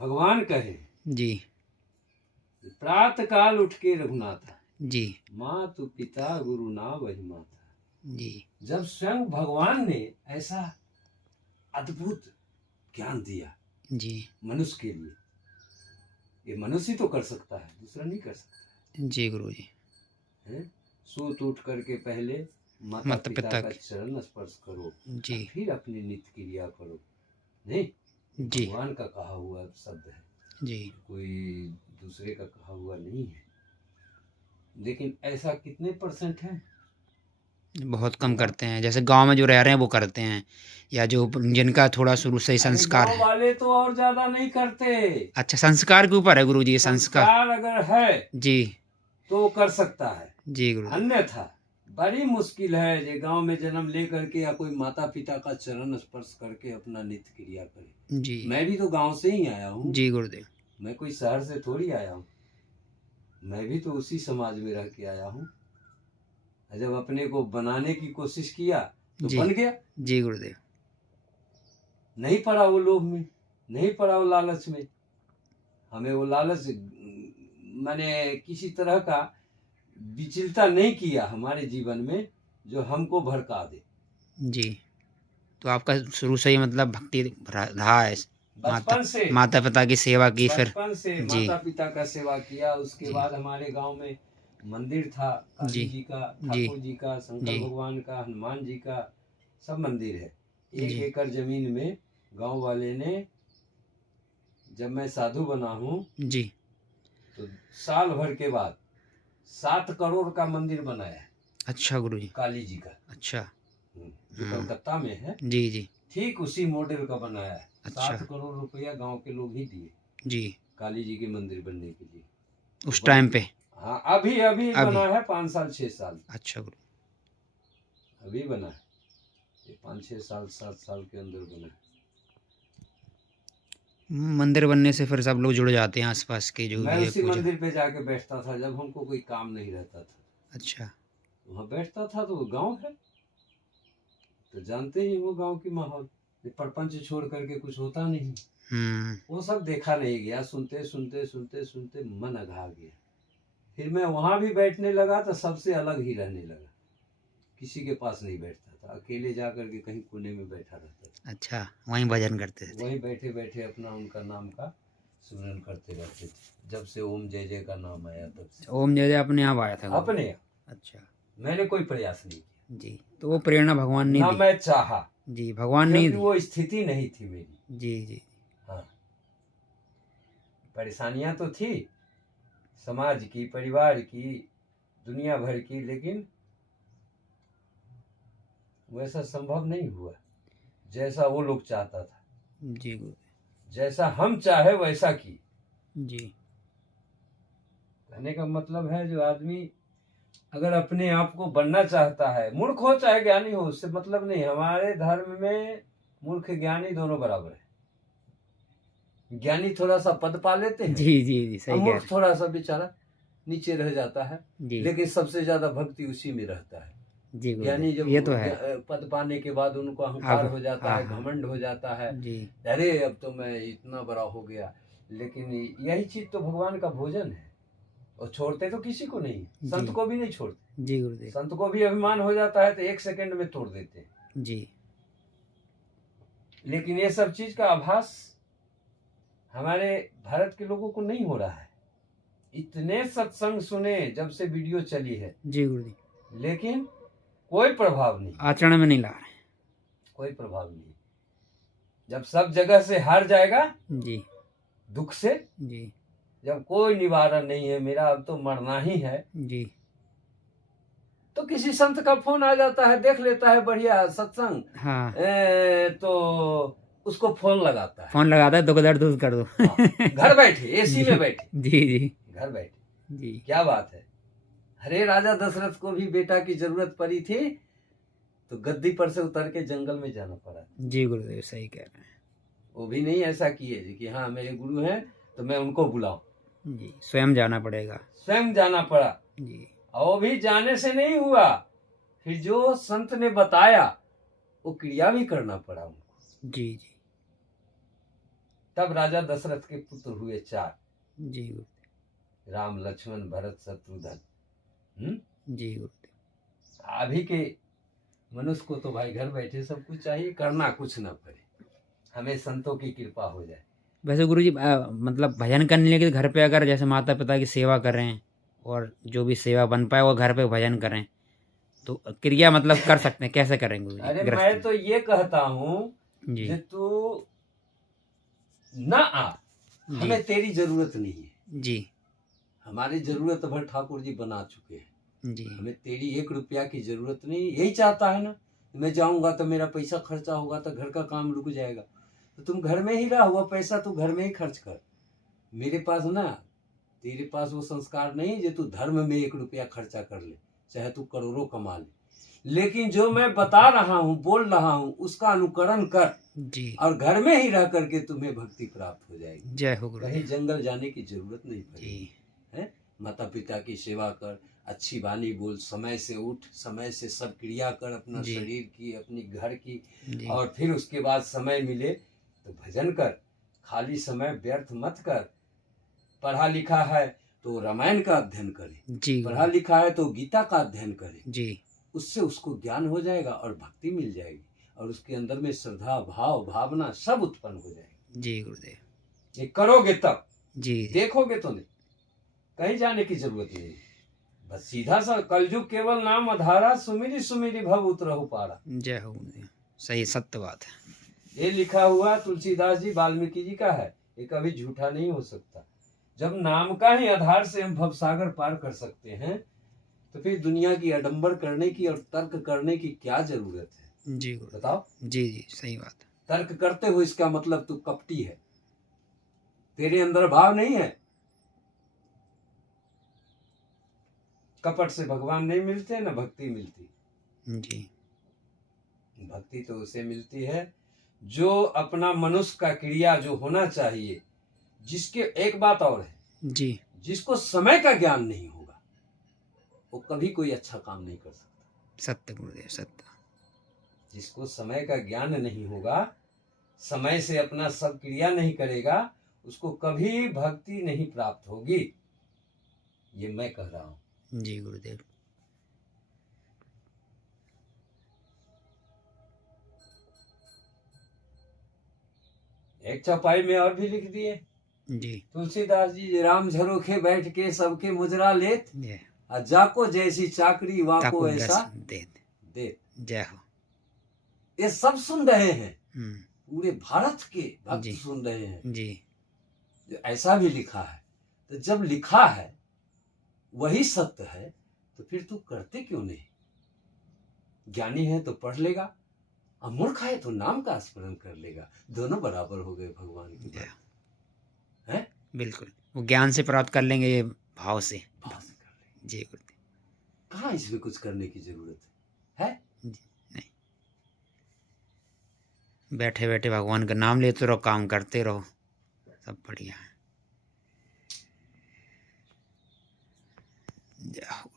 भगवान कहे जी प्रातः काल उठ के रघुनाथा, जी मातु पिता गुरु ना वही माता। जी जब स्वयं भगवान ने ऐसा अद्भुत ज्ञान दिया जी मनुष्य के लिए, ये मनुष्य ही तो कर सकता है, दूसरा नहीं कर सकता जी गुरु जी। है। सूत उठ करके पहले माता माता पिता पिता का की चरण स्पर्श करो, जी फिर अपनी नित्य क्रिया करो। नहीं, जी भगवान का कहा हुआ शब्द है, जी कोई दूसरे का कहा हुआ नहीं है। लेकिन ऐसा कितने % है? बहुत कम करते हैं। जैसे गांव में जो रह रहे हैं वो करते हैं, या जो जिनका थोड़ा शुरू से ही अरे संस्कार गाँव है। वाले तो और ज्यादा नहीं करते। अच्छा, संस्कार के ऊपर है गुरु जी, ये संस्कार। संस्कार अगर है जी तो वो कर सकता है, जी गुरु जी। अन्यथा बड़ी मुश्किल है जे गांव में जन्म ले करके या कोई माता पिता का चरण स्पर्श करके अपना नित्य क्रिया करे। जी मैं भी तो गांव से ही आया हूँ, जी गुरुदेव। मैं कोई शहर से थोड़ी आया हूँ, मैं भी तो उसी समाज में रह के आया हूँ। जब अपने को बनाने की कोशिश किया तो जी बन गया। जी गुरुदेव। नहीं पड़ा वो लोभ में, नहीं पड़ा वो लालच में। हमें वो लालच माने किसी तरह का विचलता नहीं किया हमारे जीवन में जो हमको भड़का दे। जी, तो आपका शुरू से ही मतलब भक्ति रहा है। बचपन से माता पिता की सेवा की, फिर बचपन से जी माता पिता का सेवा किया। उसके जी बाद हमारे गांव में मंदिर था, जी काली जी का, जी ठाकुर जी का, शंकर जी भगवान का, हनुमान जी का, सब मंदिर है। 1 जी एकड़ जमीन में गांव वाले ने, जब मैं साधु बना हूँ जी। तो साल भर के बाद 7 करोड़ का मंदिर बनाया है अच्छा गुरु जी। काली जी का, अच्छा। जो कलकत्ता में है, जी जी। ठीक उसी मॉडल का बनाया है। अच्छा। 7 करोड़ रुपया गांव के लोग ही दिए जी, काली जी के मंदिर बनने के लिए उस टाइम पे। हाँ, अभी अभी बना है 5 साल 6 साल, अच्छा गुरु। अभी बना है, ये 5 6 साल 7 साल के अंदर बना है। मंदिर बनने से फिर सब लोग जुड़ जाते हैं, आसपास के जो मैं भी है उसी पूजा। मंदिर पे जाके बैठता था जब हमको कोई काम नहीं रहता था। अच्छा। वहाँ बैठता था तो वो गाँव है, तो जानते ही वो गाँव की माहौल, ये प्रपंच छोड़ करके कुछ होता नहीं। वो सब देखा नहीं गया, सुनते सुनते सुनते सुनते मन अघा गया। फिर मैं वहां भी बैठने लगा तो सबसे अलग ही रहने लगा, किसी के पास नहीं बैठता था, अकेले जा करके कहीं कोने में बैठा रहता था। अच्छा, वहीं भजन करते थे। वहीं बैठे बैठे अपना उनका नाम का सुमिरन करते रहते थे। जब से ओम जय जय का नाम आया तब से ओम जय जय अपने आप आया था गुरु? अपने आप। अच्छा, मैंने कोई प्रयास नहीं किया जी, तो वो प्रेरणा भगवान ने ना दी। मैं चाहा, जी, भगवान ने क्योंकि दी। वो स्थिति नहीं थी मेरी। जी जी। हाँ, परेशानियां तो थी समाज की, परिवार की, दुनिया भर की, लेकिन वैसा संभव नहीं हुआ जैसा वो लोग चाहता था। जी गुरु। जैसा हम चाहे वैसा की। जी। कहने का मतलब है जो आदमी अगर अपने आप को बनना चाहता है, मूर्ख हो चाहे ज्ञानी हो, उससे मतलब नहीं। हमारे धर्म में मूर्ख ज्ञानी दोनों बराबर है। ज्ञानी थोड़ा सा पद पा लेते हैं, जी जी जी, सही कह मूर्ख थोड़ा सा बेचारा नीचे रह जाता है, लेकिन सबसे ज्यादा भक्ति उसी में रहता है। जी ज्ञानी जब ये तो है। पद पाने के बाद उनको अहंकार हो जाता है, घमंड हो जाता है, अरे अब तो मैं इतना बड़ा हो गया। लेकिन यही चीज तो भगवान का भोजन है, और छोड़ते तो किसी को नहीं, संत को भी नहीं छोड़ते। जी गुरुदेव। संत को भी अभिमान हो जाता है तो 1 सेकंड में तोड़ देते हैं। जी। लेकिन ये सब चीज का आभास हमारे भारत के लोगों को नहीं हो रहा है। इतने सत्संग सुने जब से वीडियो चली है जी गुरुदेव, लेकिन कोई प्रभाव नहीं, आचरण में नहीं ला रहे, कोई प्रभाव नहीं। जब सब जगह से हार जाएगा जी, दुख से, जी, जब कोई निवारण नहीं है, मेरा अब तो मरना ही है, जी, तो किसी संत का फोन आ जाता है, देख लेता है बढ़िया सत्संग, हाँ, तो उसको फोन लगाता है, दुख दर्द दूर कर दो। हाँ, घर बैठे, एसी में बैठे, जी जी, घर बैठे, जी, क्या बात है। अरे राजा दशरथ को भी बेटा की जरूरत पड़ी थी तो गद्दी पर से उतर के जंगल में जाना पड़ा। जी गुरुदेव, सही कह रहे हैं। वो भी नहीं ऐसा किए कि हाँ मेरे गुरु हैं तो मैं उनको बुलाऊं, जी, स्वयं जाना पड़ेगा, स्वयं जाना पड़ा जी। और वो भी जाने से नहीं हुआ, फिर जो संत ने बताया वो क्रिया भी करना पड़ा उनको। जी जी। तब राजा दशरथ के पुत्र हुए 4, जी गुरुदेव। राम लक्ष्मण भरत शत्रुघ्न। जी गुरुदेव। अभी के मनुष्य को तो भाई घर बैठे सब कुछ चाहिए, करना कुछ ना पड़े, हमें संतों की कृपा हो जाए। वैसे गुरुजी मतलब भजन करने के घर पे अगर जैसे माता पिता की सेवा कर रहे हैं और जो भी सेवा बन पाए वो घर पे भजन करें तो क्रिया मतलब कर सकते हैं, कैसे करेंगे गुरुजी? अरे गृहस्थ मैं में। तो ये कहता हूँ जी कि तू ना आ, जी हमें तेरी जरूरत नहीं है, जी हमारी जरूरत भर ठाकुर जी बना चुके हैं, जी हमें तेरी 1 रुपया की जरूरत नहीं। यही चाहता है ना, मैं जाऊंगा तो मेरा पैसा खर्चा होगा तो घर का काम रुक जाएगा, तो तुम घर में ही रह, हुआ पैसा तू घर में ही खर्च कर। मेरे पास ना, तेरे पास वो संस्कार नहीं जो तू धर्म में 1 रुपया खर्चा कर ले, चाहे तू करोड़ों कमा ले, लेकिन जो मैं बता रहा हूँ बोल रहा हूँ उसका अनुकरण कर जी। और घर में ही रह करके तुम्हें भक्ति प्राप्त हो जाएगी। जय हो कहीं गुरुदेव। जंगल जाने की जरूरत नहीं जी पड़ेगी है। माता पिता की सेवा कर, अच्छी वाणी बोल, समय से उठ, समय से सब क्रिया कर, अपना जी शरीर की, अपनी घर की, जी और फिर उसके बाद समय मिले तो भजन कर। खाली समय व्यर्थ मत कर। पढ़ा लिखा है तो रामायण का अध्ययन करे, जी पढ़ा गुरुदेव। लिखा है तो गीता का अध्ययन करे, जी उससे उसको ज्ञान हो जाएगा और भक्ति मिल जाएगी और उसके अंदर में श्रद्धा भाव भावना सब उत्पन्न हो जाएगी। जी गुरुदेव। ये करोगे तब, जी देखोगे तो नहीं, कहीं जाने की जरूरत नहीं, बस सीधा सा कलयुग केवल नाम आधारा, सुमिरी सुमिरी भव उतरहु पारा। जय हो गुरुदेव। सही सत्य बात है। ये लिखा हुआ तुलसीदास जी वाल्मीकि जी का है, ये कभी झूठा नहीं हो सकता। जब नाम का ही आधार से हम भवसागर पार कर सकते हैं तो फिर दुनिया की आडंबर करने की और तर्क करने की क्या जरूरत है? जी गुरुदेव। बताओ। जी जी सही बात है। तर्क करते हो इसका मतलब तू कपटी है, तेरे अंदर भाव नहीं है। कपट से भगवान नहीं मिलते, ना भक्ति मिलती। जी भक्ति तो उसे मिलती है जो अपना मनुष्य का क्रिया जो होना चाहिए, जिसके एक बात और है, जी जिसको समय का ज्ञान नहीं होगा वो कभी कोई अच्छा काम नहीं कर सकता। सत्य गुरुदेव सत्य। जिसको समय का ज्ञान नहीं होगा, समय से अपना सब क्रिया नहीं करेगा, उसको कभी भक्ति नहीं प्राप्त होगी, ये मैं कह रहा हूं। जी गुरुदेव। एक चौपाई में और भी लिख दिए जी तुलसीदास जी, राम झरोखे बैठ के सबके मुजरा लेत, जय और जाको जैसी चाकरी वाको ताको ऐसा दे दे। जय हो। ये सब सुन रहे हैं, हम्म, पूरे भारत के भक्त जी सुन रहे हैं। जी जो ऐसा भी लिखा है, तो जब लिखा है वही सत्य है तो फिर तू करते क्यों नहीं? ज्ञानी है तो पढ़ लेगा और मूर्ख है तो नाम का स्मरण कर लेगा, दोनों बराबर हो गए भगवान की जय बात है। बिल्कुल, वो ज्ञान से प्राप्त कर लेंगे, ये भाव से। भाव से कर लेंगे, जी गुरुदेव। कहाँ इसमें कुछ करने की जरूरत है? जी नहीं, बैठे बैठे भगवान का नाम लेते रहो, काम करते रहो, सब बढ़िया है। जय हो।